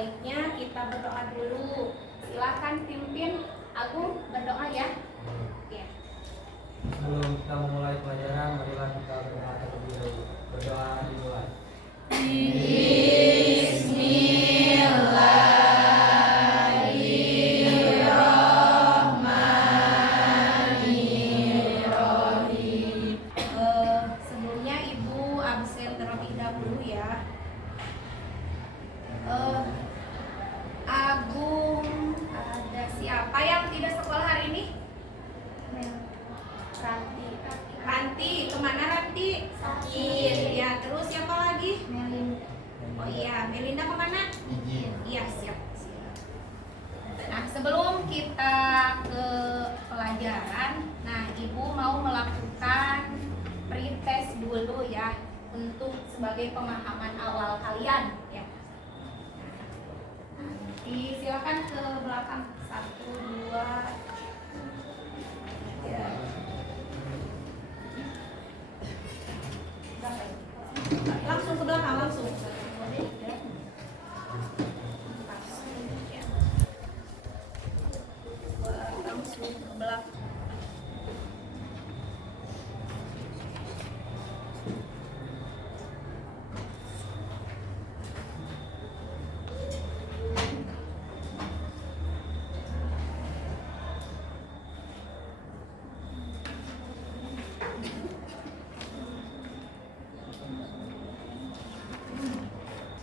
baiknya kita berdoa dulu. Silakan pimpin Agung berdoa ya. Ya. Sebelum kita memulai pelajaran, marilah kita berdoa terlebih dahulu. Berdoa dimulai. Sebelumnya Ibu absen terlebih dahulu ya. Agung, ada siapa yang tidak sekolah hari ini? Ranti, kemana Ranti? Sakit. Ya, terus siapa lagi? Oh iya, Melinda kemana? Iya, siap. Nah, sebelum kita ke pelajaran, nah Ibu mau melakukan pretest dulu ya untuk sebagai pemahaman awal kalian ya. Silakan ke belakang 1, 2. Ya. Langsung ke belakang langsung. Langsung ke belakang.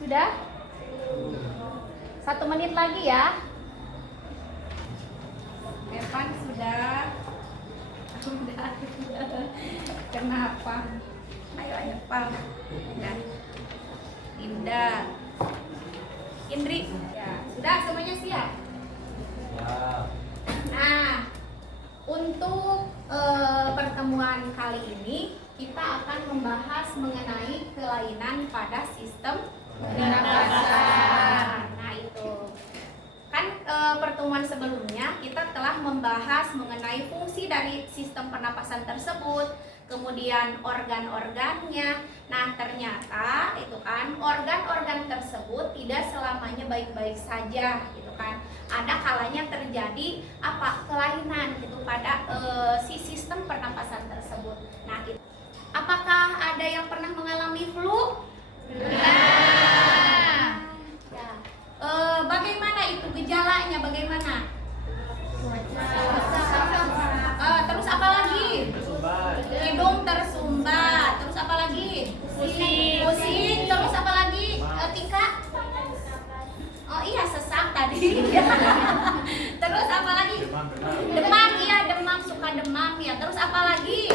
Sudah? 1 menit lagi ya. Evan sudah. Kenapa? Ayo Evan. Dan Linda, Indri. Ya, sudah semuanya siap. Ya. Nah, untuk pertemuan kali ini kita akan membahas mengenai kelainan pada sistem pernapasan. Nah itu kan pertemuan sebelumnya kita telah membahas mengenai fungsi dari sistem pernapasan tersebut, kemudian organ-organnya. Nah ternyata itu kan organ-organ tersebut tidak selamanya baik-baik saja gitu kan. Ada kalanya terjadi kelainan gitu pada si sistem pernapasan tersebut. Nah itu, apakah ada yang pernah mengalami flu? Nah, ya. Bagaimana itu gejalanya? Bagaimana? Terus apa lagi? Hidung tersumbat. Terus apa lagi? Pusing. Terus apa lagi? Tika? Oh iya, sesak tadi. Terus apa lagi? Demam, iya demam, suka demam ya. Terus apa lagi?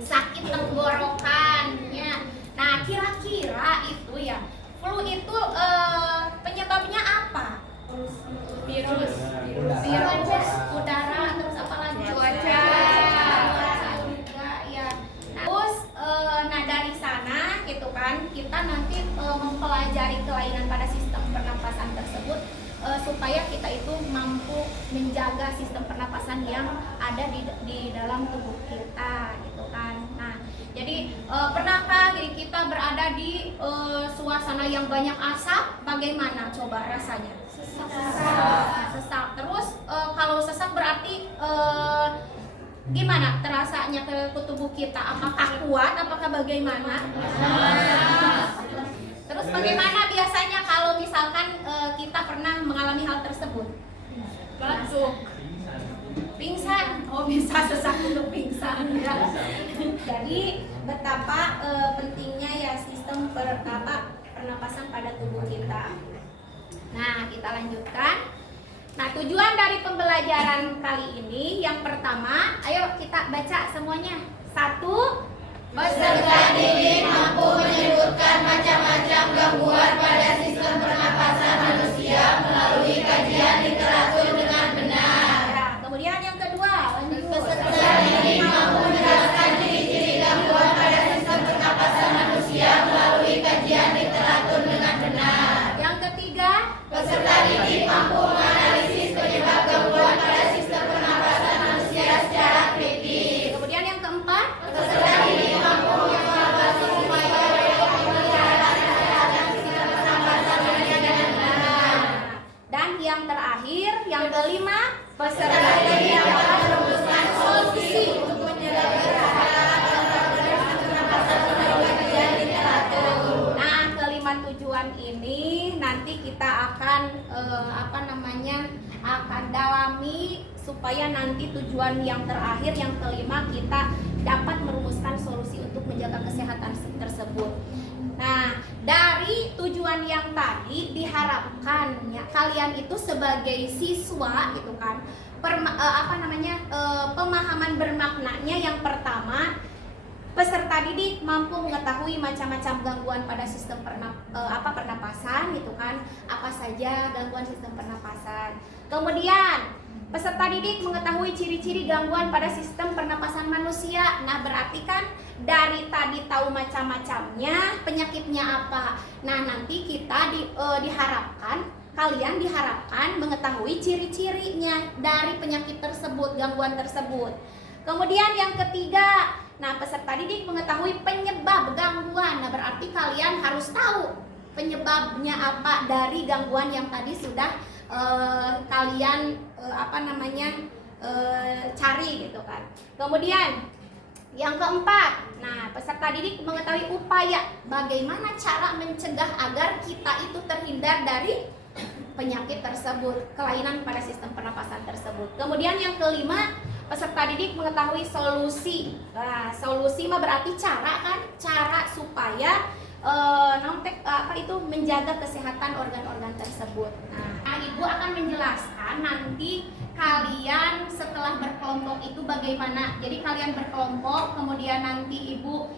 Sakit tenggorokan ya. Nah, kira-kira itu ya, flu itu penyebabnya apa? Virus udara, terus apa lagi? Cuaca juga ya. Nah, terus nah dari sana gitu kan, kita nanti mempelajari kelainan pada sistem pernapasan tersebut supaya kita itu mampu menjaga sistem pernapasan yang ada di dalam tubuh kita gitu kan. Nah, jadi pernahkah kita berada di suasana yang banyak asap? Bagaimana coba rasanya? Sesak. Terus kalau sesak berarti gimana terasanya ke tubuh kita? Apakah kuat? Apakah bagaimana? Terus bagaimana biasanya kalau misalkan kita pernah mengalami hal tersebut? Batuk. Pingsan. Oh, bisa sesak untuk pingsan ya. Jadi betapa pentingnya ya sistem pernapasan pada tubuh kita. Nah, kita lanjutkan. Nah, tujuan dari pembelajaran kali ini yang pertama, ayo kita baca semuanya. 1. Peserta didik mampu menyebutkan macam-macam gangguan pada sistem pernapasan manusia melalui kajian literatur dengan benar. Ya, kemudian yang kedua, lanjut. Peserta didik mampu menjelaskan ciri-ciri gangguan pada sistem pernapasan manusia melalui kajian literatur dengan benar. Yang ketiga, Peserta didik mampu menganalisis penyebab gangguan pada sistem pernapasan manusia secara kritis. kemudian yang keempat, Peserta supaya nanti tujuan yang terakhir, yang kelima, kita dapat merumuskan solusi untuk menjaga kesehatan tersebut. Nah, dari tujuan yang tadi diharapkan ya, kalian itu sebagai siswa gitu kan, pemahaman bermaknanya yang pertama, peserta didik mampu mengetahui macam-macam gangguan pada sistem pernapasan gitu kan, apa saja gangguan sistem pernapasan. Kemudian peserta didik mengetahui ciri-ciri gangguan pada sistem pernapasan manusia. Nah, berarti kan dari tadi tahu macam-macamnya, penyakitnya apa. Nah, nanti kita kalian diharapkan mengetahui ciri-cirinya dari penyakit tersebut, gangguan tersebut. Kemudian yang ketiga, nah, peserta didik mengetahui penyebab gangguan. Nah, berarti kalian harus tahu penyebabnya apa dari gangguan yang tadi sudah kalian cari gitu kan. Kemudian yang keempat, nah, peserta didik mengetahui upaya bagaimana cara mencegah agar kita itu terhindar dari penyakit tersebut, kelainan pada sistem pernapasan tersebut. Kemudian yang kelima, peserta didik mengetahui solusi. Nah, solusi mah berarti cara supaya menjaga kesehatan organ-organ tersebut. Nah, Ibu akan menjelaskan nanti kalian setelah berkelompok itu bagaimana. Jadi kalian berkelompok, kemudian nanti Ibu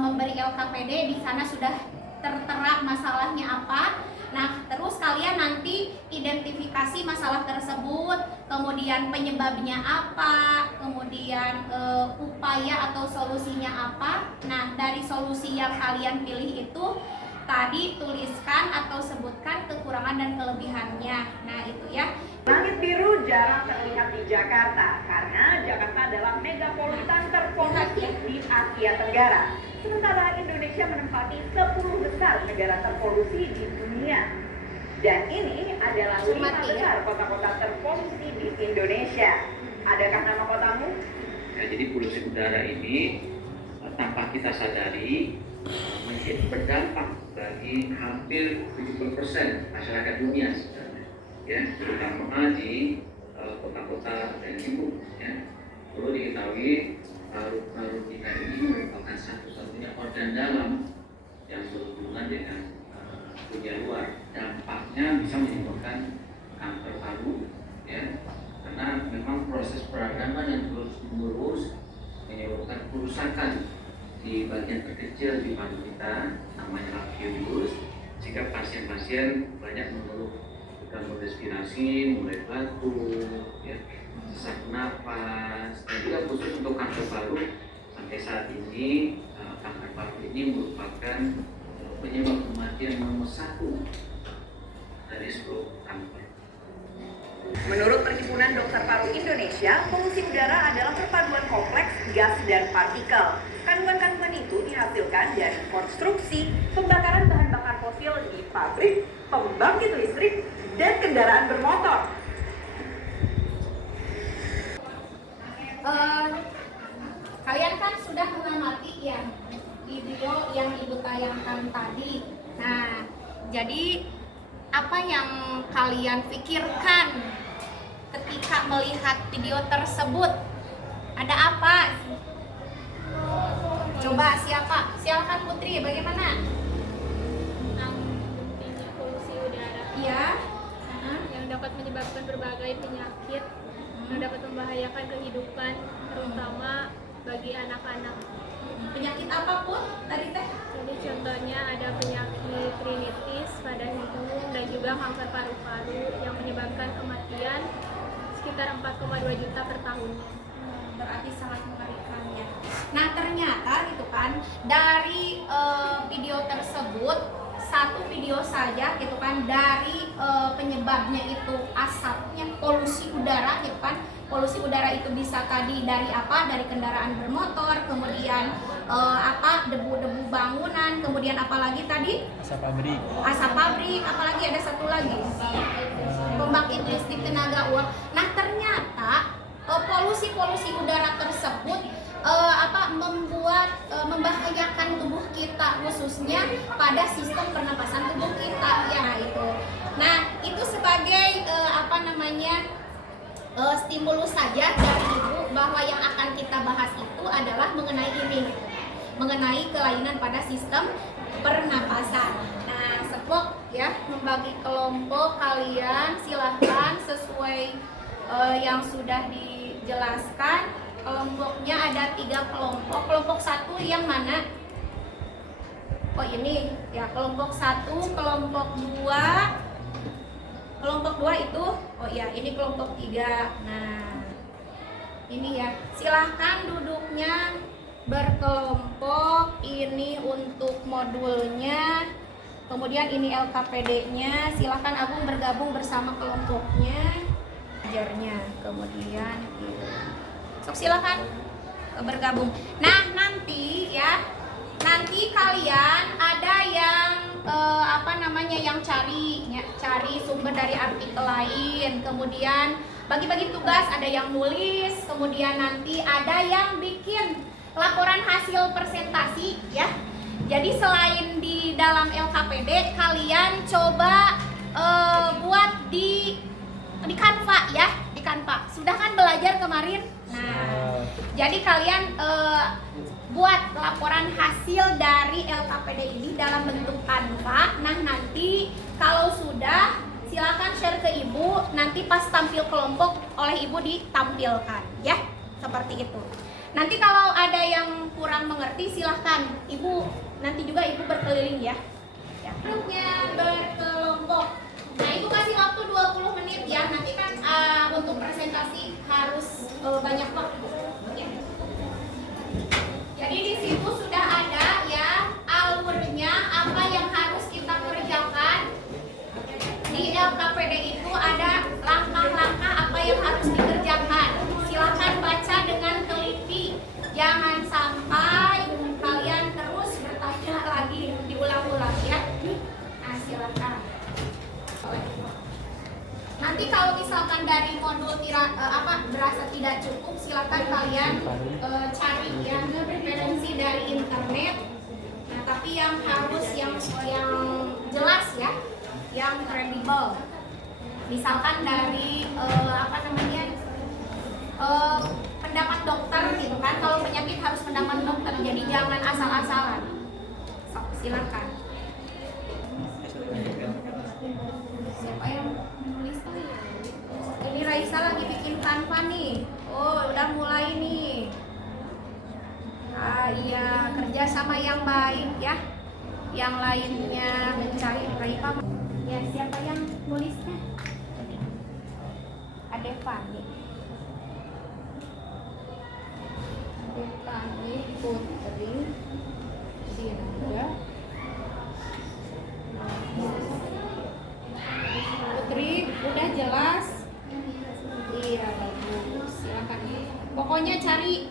memberi LKPD, di sana sudah tertera masalahnya apa. Nah, terus kalian nanti identifikasi masalah tersebut, kemudian penyebabnya apa, kemudian upaya atau solusinya apa. Nah, dari solusi yang kalian pilih itu tadi tuliskan atau sebutkan kekurangan dan kelebihannya. Nah, itu ya. Langit biru jarang terlihat di Jakarta karena Jakarta adalah megapolitan terpolusi di Asia Tenggara. Sementara Indonesia menempati 10 besar negara terpolusi di dunia. Dan ini adalah 5 besar kota-kota terpolusi di Indonesia. Adakah nama kotamu? Ya, jadi polusi udara ini tanpa kita sadari berdampak bagi hampir 70% masyarakat dunia sebenarnya, ya, terutama di kota-kota dan ibu. Ya. Perlu diketahui paru-paru kita ini merupakan satu-satunya organ dalam yang berhubungan dengan dunia luar. Dampaknya bisa menimbulkan kanker paru, ya, karena memang proses peradaban yang terus-menerus menyebabkan kerusakan di bagian terkecil di paru kita, namanya alveolus, sehingga pasien-pasien banyak mengeluh gangguan respirasi, mulai batuk, ya, sesak napas, dan juga khusus untuk kanker paru. Sampai saat ini kanker paru ini merupakan penyebab kematian nomor 1 dari seluruh kanker. Menurut Perhimpunan Dokter Paru Indonesia, polusi udara adalah perpaduan kompleks gas dan partikel. Kandungan-kandungan itu dihasilkan dari konstruksi pembakaran bahan bakar fosil di pabrik, pembangkit listrik, dan kendaraan bermotor. Kalian kan sudah mengamati ya video yang Ibu tayangkan tadi. Nah, jadi apa yang kalian pikirkan ketika melihat video tersebut? Ada apa? Coba siapa? Silakan Putri, bagaimana? Buktinya polusi udara Iya. yang dapat menyebabkan berbagai penyakit yang dapat membahayakan kehidupan, terutama bagi anak-anak. Penyakit apa pun tadi teh? Jadi contohnya ada penyakit rinitis pada hidung dan juga kanker paru-paru yang menyebabkan kematian sekitar 4,2 juta per tahunnya. Berarti sangat mengerikan ya. Nah, ternyata gitu kan dari video tersebut, satu video saja gitu kan, dari penyebabnya itu asapnya, polusi udara gitu kan. Polusi udara itu bisa tadi dari apa? Dari kendaraan bermotor, kemudian debu-debu bangunan, kemudian apalagi tadi? Asap pabrik. Asap pabrik, apalagi ada satu lagi. Pembangkit listrik tenaga uap. Nah, ternyata polusi udara tersebut membahayakan tubuh kita, khususnya pada sistem pernapasan tubuh kita ya itu. Nah, itu sebagai stimulus saja dari Ibu bahwa yang akan kita bahas itu adalah mengenai ini, mengenai kelainan pada sistem pernapasan. Nah, Sepok ya membagi kelompok kalian, silahkan sesuai yang sudah dijelaskan. Kelompoknya ada 3 kelompok. Kelompok 1 yang mana? Oh ini ya, kelompok 1, kelompok 2. Kelompok 2 itu, oh ya ini kelompok 3. Nah, ini ya, silahkan duduknya berkelompok. Ini untuk modulnya. Kemudian ini LKPD-nya. Silahkan Agung bergabung bersama kelompoknya, ajarnya. Kemudian sok silahkan bergabung. Nah, nanti ya, nanti kalian ada yang yang cari sumber dari artikel lain, kemudian bagi-bagi tugas, ada yang nulis, kemudian nanti ada yang bikin laporan hasil presentasi ya. Jadi selain di dalam LKPD, kalian coba buat di Canva ya, di Canva. Sudah kan belajar kemarin? Nah, jadi kalian buat laporan hasil dari LKPD ini dalam bentuk Canva. Nah, nanti kalau sudah silakan share ke Ibu, nanti pas tampil kelompok oleh Ibu ditampilkan ya, seperti itu. Nanti kalau ada yang kurang mengerti silahkan Ibu, nanti juga Ibu berkeliling ya. Grupnya berkelompok. Nah, itu kasih waktu 20 menit ya. Nanti kan untuk presentasi harus banyak waktu ya. Jadi di situ sudah ada ya alurnya, apa yang harus kita kerjakan. Di LKPD itu ada langkah-langkah apa yang harus dikerjakan. Silakan baca dengan teliti. Jangan sampai kalian terus bertanya lagi, diulang-ulang ya. Nah, silakan. Nanti kalau misalkan dari modul berasa tidak cukup, silakan kalian cari ya referensi dari internet. Nah, tapi yang harus yang jelas ya, yang kredibel. Misalkan dari pendapat dokter gitu kan. Kalau penyakit harus pendapat dokter, jadi jangan asal-asalan. So, silakan. Siapa yang menulis tuh? Ini Raisa lagi bikin Canva nih. Oh, udah mulai nih. Iya, kerja sama yang baik ya. Yang lainnya mencari Raifa. Ya, siapa yang nulisnya? Adevani. Adevani Putri Dinda. Putri, udah jelas? Iya, bagus. Silakan. Pokoknya cari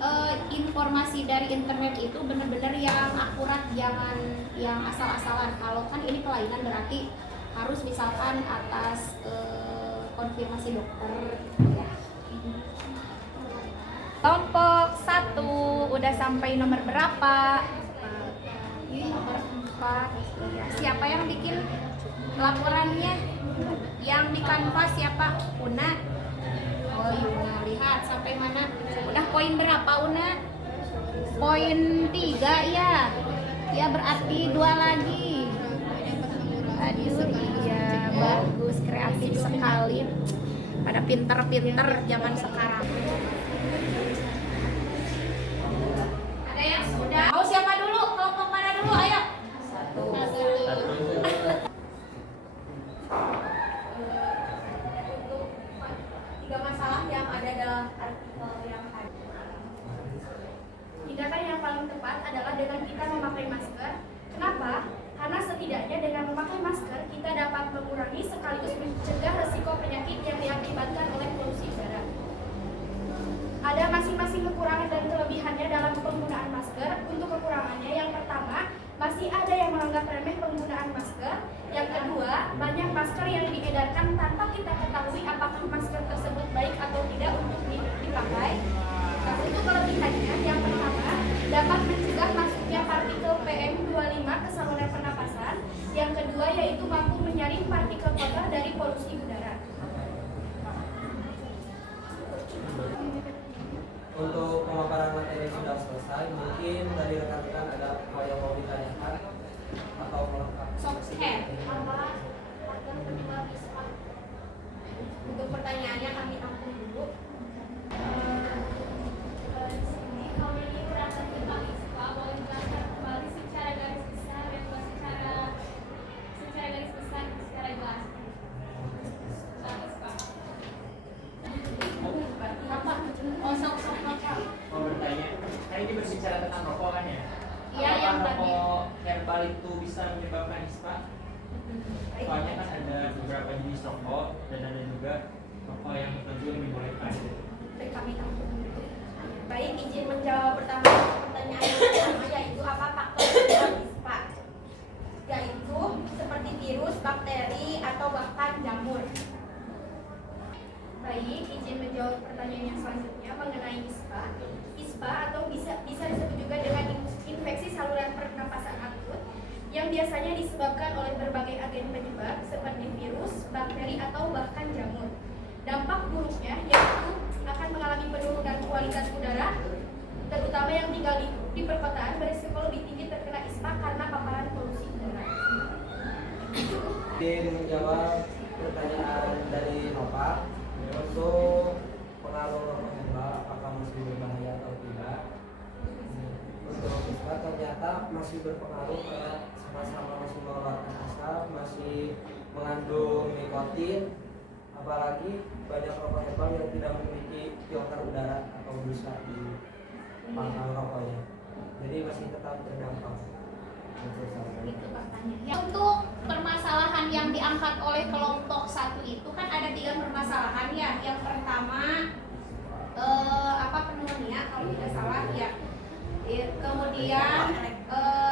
informasi dari internet itu benar-benar yang akurat, jangan yang asal-asalan. Kalau kan ini kelainan berarti harus misalkan atas konfirmasi dokter ya. Kelompok 1 udah sampai nomor berapa? Nomor 4. Ya. Siapa yang bikin laporannya? Yang di Canva siapa? Una. Oh, Yuna, lihat sampai mana? Udah poin berapa, Una? Poin 3 ya. Ya, berarti 2 lagi. Aduh, iya, bagus, kreatif sekali. Pada pinter-pinter zaman sekarang. Ada yang sudah? Mau siapa dulu? Kelompok mana dulu? Ayo. Untuk 3 masalah yang ada dalam artikel yang ada. Tindakan yang paling tepat adalah dengan kita memakai masker. Kenapa? Karena setidaknya dengan memakai masker kita dapat mengurangi sekaligus mencegah resiko penyakit yang diakibatkan oleh polusi udara. Ada masing-masing kekurangan dan kelebihannya dalam penggunaan masker. Untuk kekurangannya, yang pertama, masih ada yang menganggap remeh penggunaan masker. Yang kedua, banyak masker yang diedarkan tanpa kita ketahui apakah masker tersebut baik atau tidak untuk dipakai. Nah, untuk kelebihannya, yang pertama, dapat mencegah masuknya partikel PM2,5 ke saluran pernapasan. Yang kedua, yaitu mampu menyaring partikel kotor dari polusi udara. yang tadi. rokok herbal itu bisa menyebabkan ispa? Soalnya kan ada beberapa jenis rokok dan ada juga rokok yang tentu yang dibolehkan. Baik, izin menjawab pertanyaan yang pertama, yaitu apa faktor penyebab ispa? Yaitu seperti virus, bakteri, atau bahkan jamur. Baik, izin menjawab pertanyaan yang selanjutnya mengenai ISPA. ISPA atau bisa disebut juga dengan infeksi saluran pernapasan akut yang biasanya disebabkan oleh berbagai agen penyebab seperti virus, bakteri, atau bahkan jamur. Dampak buruknya yaitu akan mengalami penurunan kualitas udara, terutama yang tinggal di perkotaan berisiko lebih tinggi terkena ISPA karena paparan polusi udara. Izin menjawab pertanyaan dari Nova untuk pengaruh rokok herbal apakah masih berbahaya atau tidak. Untuk ISPA ternyata masih berpengaruh karena sama-sama masih mengeluarkan asap, masih mengandung nikotin, apalagi banyak rokok herbal yang tidak memiliki filter udara atau busa di pangkal rokoknya, jadi masih tetap berdampak. Itu pertanyaannya. Untuk permasalahan yang diangkat oleh kelompok 1 itu kan ada 3 permasalahan ya. Yang pertama pneumonia kalau tidak salah ya. Kemudian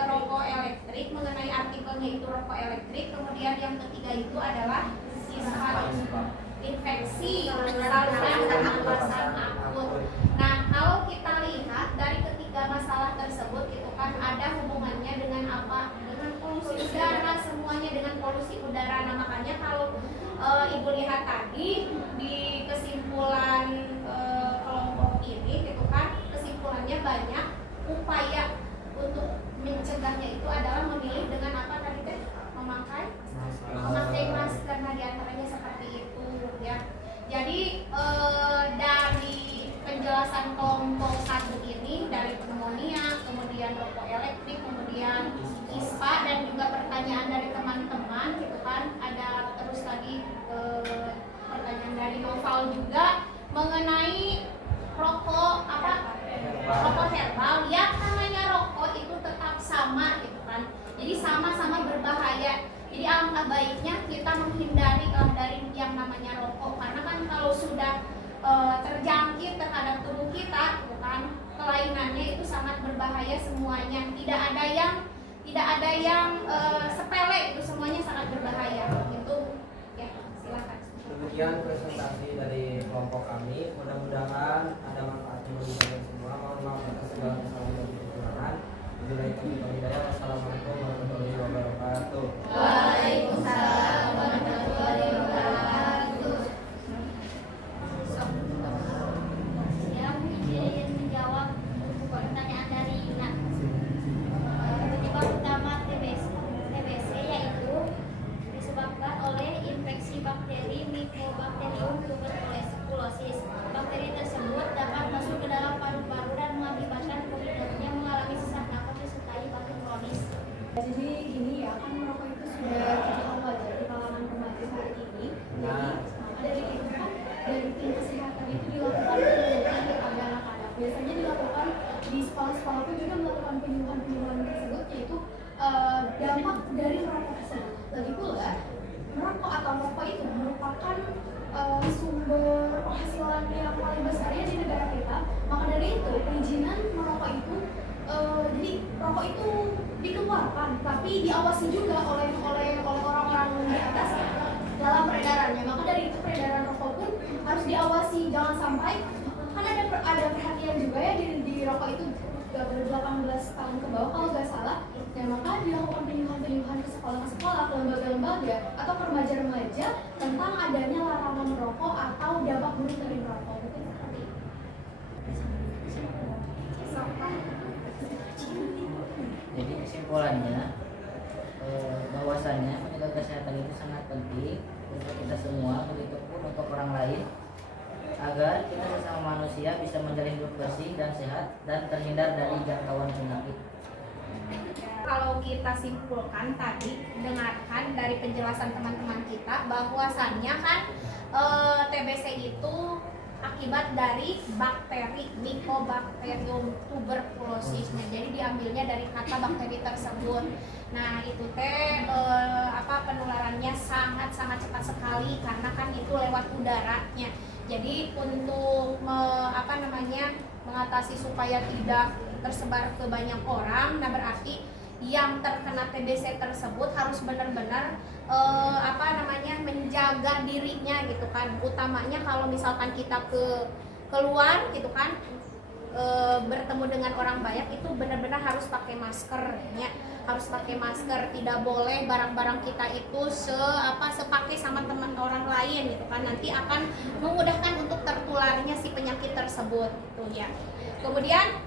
rokok elektrik, mengenai artikelnya itu rokok elektrik. Kemudian yang ketiga itu adalah infeksi saluran pernapasan akut. Nah, kalau kita lihat dari ketiga masalah tersebut itu kan ada hubungannya dengan apa? Dengan polusi udara, semuanya dengan polusi udara. Nah, makanya kalau Ibu lihat tadi di kesimpulan kelompok ini gitu kan, kesimpulannya banyak upaya untuk mencegahnya itu adalah memilih dengan apa tadi teh? Memakai masker. Nah, diantaranya seperti itu ya. Jadi dari penjelasan kelompok 1 ini dari pneumonia, kemudian rokok elektrik, kemudian ISPA, dan juga pertanyaan dari teman-teman gitu kan, ada terus lagi pertanyaan dari Noval juga mengenai rokok rokok herbal. Yang namanya rokok itu tetap sama gitu kan, jadi sama-sama berbahaya. Jadi alangkah baiknya kita menghindari dari yang namanya rokok, karena kan kalau sudah terjangkit terhadap tubuh kita, bukan kelainannya itu sangat berbahaya semuanya. Tidak ada yang sepele, itu semuanya sangat berbahaya. Itu ya, silakan. Demikian presentasi dari kelompok kami. Mudah-mudahan ada manfaatnya bagi kalian semua. Mohon maaf atas segala kesalahan dan kekurangan. Wassalamualaikum warahmatullahi wabarakatuh. Waalaikumsalam warahmatullahi wabarakatuh. Yang izin menjawab pertanyaan dari Ina. Penyebab utama TBC yaitu disebabkan oleh infeksi bakteri Mycobacterium tuberculosis. Bakteri tersebut dapat masuk ke dalam paru-paru dan mengakibatkan pengidapnya mengalami sesak nafas disertai batuk kronis. Jadi gini ya, kan merokok itu sudah terkenal wajar di kalangan remaja saat ini. Jadi dari tim kesehatan itu dilakukan penyuluhan kepada anak-anak. Biasanya dilakukan di sekolah-sekolah pun juga melakukan penyuluhan tersebut, yaitu dampak dari merokok tersebut. Lagi pula merokok atau rokok itu merupakan sumber penghasilan yang paling besarnya di negara kita. Maka dari itu perizinan merokok itu jadi rokok itu dikeluarkan, tapi diawasi juga oleh orang-orang di atas dalam peredarannya. Maka dari itu peredaran rokok pun harus diawasi, jangan sampai kan ada perhatian juga ya di rokok itu gak baru 18 tahun ke bawah kalau nggak salah. Dan maka dilakukan penyuluhan ke sekolah-sekolah, ke lembaga-lembaga atau ke remaja-remaja tentang adanya larangan merokok atau dampak buruk dari merokok. Mungkin seperti itu. Jadi kesimpulannya bahwasannya menjaga kesehatan itu sangat penting untuk kita semua, begitupun untuk orang lain, agar kita sesama manusia bisa menjalin hidup bersih dan sehat dan terhindar dari jangkauan penyakit. Kalau kita simpulkan tadi, dengarkan dari penjelasan teman-teman kita bahwasannya kan TBC itu akibat dari bakteri Mycobacterium tuberculosis. Nah, jadi diambilnya dari kata bakteri tersebut. Nah, itu penularannya sangat cepat sekali karena kan itu lewat udaranya. Jadi untuk mengatasi supaya tidak tersebar ke banyak orang, nah berarti yang terkena TBC tersebut harus benar-benar menjaga dirinya gitu kan. Utamanya kalau misalkan kita keluar gitu kan, bertemu dengan orang banyak, itu benar-benar harus pakai masker ya. Harus pakai masker, tidak boleh barang-barang kita itu sepakai sama teman orang lain gitu kan, nanti akan memudahkan untuk tertularnya si penyakit tersebut gitu ya. Kemudian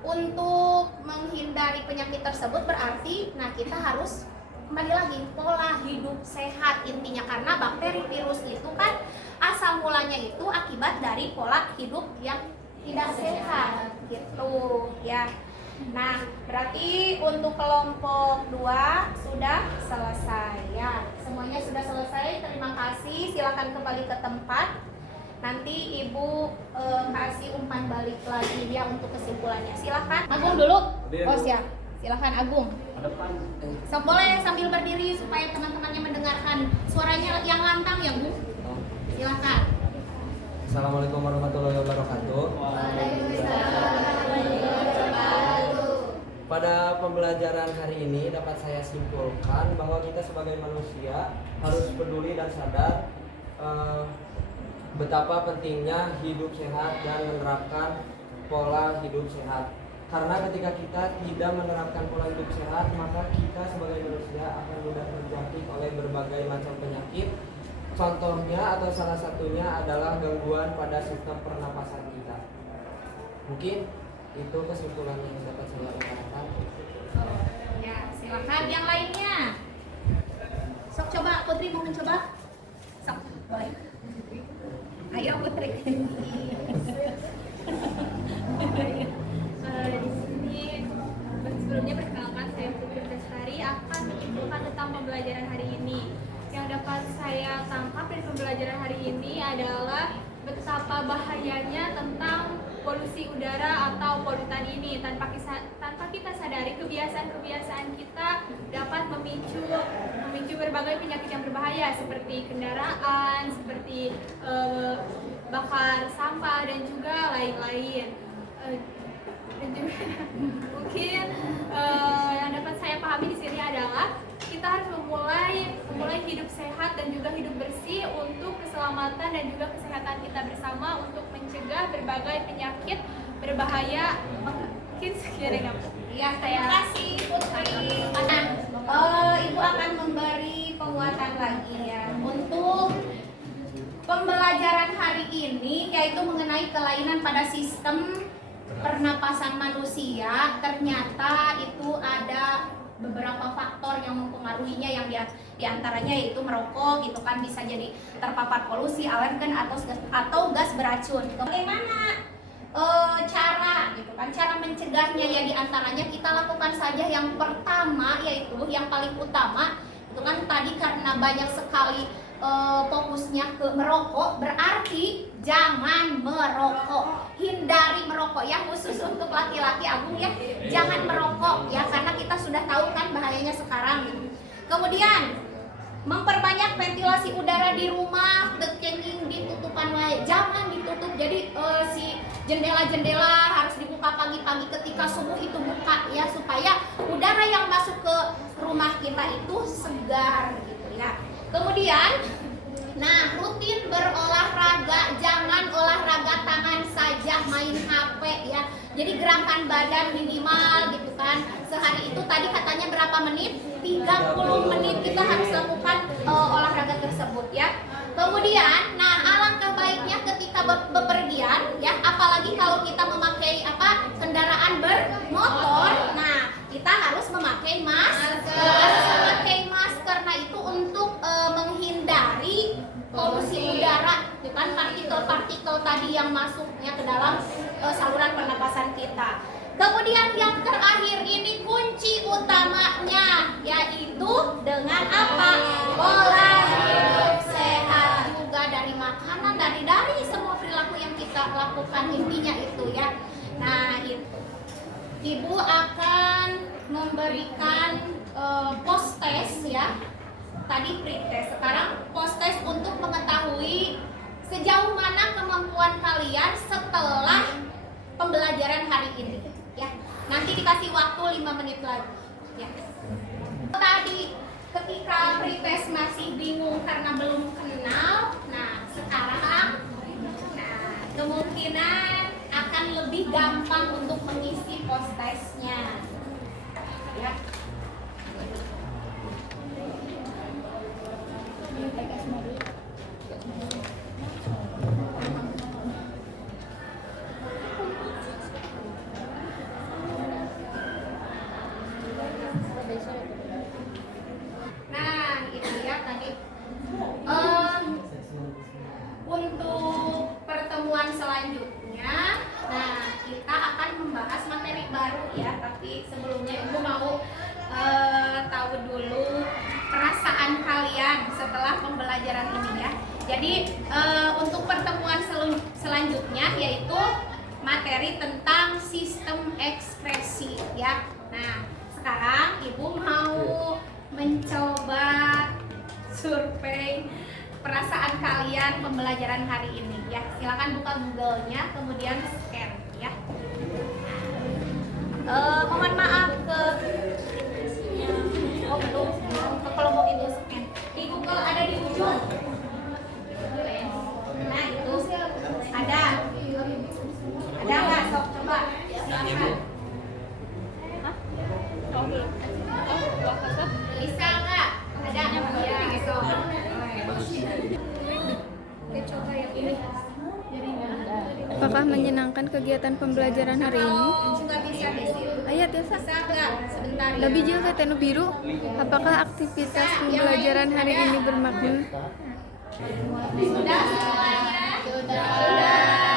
untuk menghindari penyakit tersebut berarti kita harus kembali lagi pola hidup sehat intinya, karena bakteri virus itu kan asal mulanya itu akibat dari pola hidup yang tidak sehat gitu ya. Nah, berarti untuk kelompok 2 sudah selesai ya. Semuanya sudah selesai. Terima kasih. Silakan kembali ke tempat. Nanti Ibu kasih umpan balik lagi ya untuk kesimpulannya. Silakan. Agung dulu. Oh, siap. Silakan Agung. Boleh sambil berdiri supaya teman-temannya mendengarkan suaranya yang lantang ya, Bu. Silakan. Assalamualaikum warahmatullahi wabarakatuh. Pada pembelajaran hari ini dapat saya simpulkan bahwa kita sebagai manusia harus peduli dan sadar betapa pentingnya hidup sehat dan menerapkan pola hidup sehat. Karena ketika kita tidak menerapkan pola hidup sehat, maka kita sebagai manusia akan mudah terjangkit oleh berbagai macam penyakit. Contohnya atau salah satunya adalah gangguan pada sistem pernapasan kita. Mungkin itu kesimpulan yang dapat saya utarakan. Ya, silakan yang lainnya. Sok coba Putri, mau mencoba? Sok, boleh. Ayo Putri. Di sini sebelumnya perkenalkan, saya Putri Bestari akan menyimpulkan tentang pembelajaran hari ini. Yang dapat saya tangkap dari pembelajaran hari ini adalah betapa bahayanya tentang polusi udara atau polutan ini. Tanpa kita sadari, kebiasaan kita dapat memicu berbagai penyakit yang berbahaya seperti kendaraan, seperti bakar sampah dan juga lain-lain. Dan juga mungkin yang dapat saya pahami di sini adalah kita harus memulai hidup sehat dan juga hidup bersih untuk keselamatan dan juga kesehatan kita bersama untuk mencegah berbagai penyakit berbahaya. Mungkin sekian yang Ya, terima kasih Putri. Ibu akan memberi penguatan lagi ya untuk pembelajaran hari ini, yaitu mengenai kelainan pada sistem pernapasan manusia. Ternyata itu ada beberapa faktor yang mempengaruhinya, yang diantaranya yaitu merokok gitu kan, bisa jadi terpapar polusi, alergen atau gas beracun. Bagaimana cara gitu kan, cara mencegahnya? Ya diantaranya kita lakukan saja yang pertama, yaitu yang paling utama itu kan tadi, karena banyak sekali fokusnya ke merokok, berarti jangan merokok, hindari merokok ya, khusus untuk laki-laki Agung ya, jangan merokok ya, karena kita sudah tahu kan bahayanya sekarang gitu. Kemudian memperbanyak ventilasi udara di rumah, kenging ditutupan wae, jangan ditutup. Jadi si jendela-jendela harus dibuka pagi-pagi ketika subuh itu buka ya, supaya udara yang masuk ke rumah kita itu segar gitu ya. Kemudian rutin berolahraga, jangan olahraga tangan saja, main HP ya. Jadi gerakan badan minimal gitu kan. Sehari itu tadi katanya berapa menit? 30 menit kita harus lakukan olahraga tersebut ya. Kemudian, alangkah baiknya ketika bepergian ya, apalagi kalau kita memakai kendaraan bermotor, kita harus memakai masker. Nah, itu untuk menghindari polusi udara, itu kan partikel-partikel tadi yang masuknya ke dalam saluran pernapasan kita. Kemudian yang terakhir ini kunci utamanya, yaitu dengan apa? Pola hidup sehat, juga dari makanan, dari dilakukan, intinya itu ya. Nah, itu Ibu akan memberikan post test ya. Tadi pre-test, sekarang post test untuk mengetahui sejauh mana kemampuan kalian setelah pembelajaran hari ini ya. Nanti dikasih waktu 5 menit lagi ya. Tadi ketika pre-test masih bingung karena belum kenal, nah sekarang kemungkinan akan lebih gampang untuk mengisi post testnya ya. Nah, itu ya tadi. Untuk pertemuan selanjutnya, nah kita akan membahas materi baru ya. Tapi sebelumnya Ibu mau tahu dulu perasaan kalian setelah pembelajaran ini ya. Jadi untuk pertemuan selanjutnya yaitu materi tentang sistem ekspresi ya. Nah, sekarang Ibu mau mencoba survei perasaan kalian pembelajaran hari ini ya. Silakan buka Google-nya, kemudian scan ya. Mohon maaf ke belum ke kelompok itu scan. Di Google ada di ujung. Nah, itu ada. Ada nggak? Sok coba. Silakan. Bisa nggak? Ada? Ya, sok. Apakah menyenangkan kegiatan pembelajaran hari ini? Kalau nggak bisa Desi. Ayat ya, Sa? Bisa nggak? Sebentar ya. Lebih jauh ke tenu biru. Apakah aktivitas pembelajaran hari ini bermakna? Sudah semuanya? Sudah.